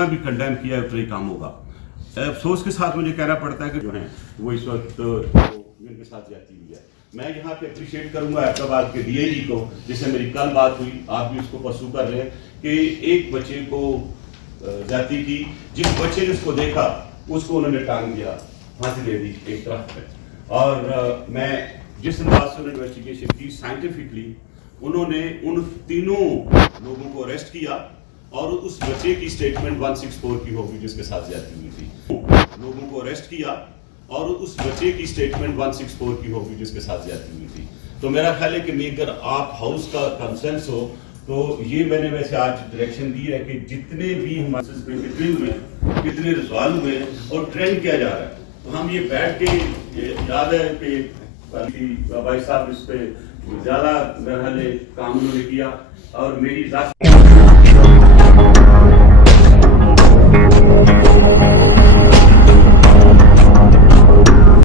جتنا بھی کنڈیم کیا ہے اتنا ہی کام ہوگا. افسوس کے ساتھ مجھے کہنا پڑتا ہے کہ جو ہیں وہ اس وقت ان کے ساتھ جاتی ہوئی ہے. میں یہاں پہ اپریشیٹ کروں گا احمدآباد کے ڈی آئی جی کو، جس سے میری کل بات ہوئی، آپ بھی اس کو پرسو کر رہے ہیں، کہ ایک بچے کو زیادتی کی، جس بچے نے اس کو دیکھا اس کو انہوں نے ٹانگ دیا، پھانسی دے دی ایک طرف پہ. اور میں جس انداز سے انویسٹیگیشن کی سائنٹیفکلی، انہوں نے ان تینوں لوگوں کو اریسٹ کیا اور اس بچے کی سٹیٹمنٹ 164 کی ہوگی جس کے ساتھ زیادتی ہوئی تھی. لوگوں کو اریسٹ کیا اور اس بچے کی سٹیٹمنٹ 164 کی ہوگی جس کے ساتھ زیادتی ہوئی تھی. تو میرا خیال ہے کہ اگر آپ ہاؤس کا کنسنس ہو تو یہ میں نے ویسے آج ڈائریکشن دی ہے کہ جتنے بھی ہمارے پہ کتنے ہوئے، کتنے ریزالو ہوئے اور ٹرینڈ کیا جا رہا ہے، تو ہم یہ بیٹھ کے یاد ہے کہ بھائی صاحب اس پہ زیادہ مرحلے کام انہوں نے کیا. اور میری ذات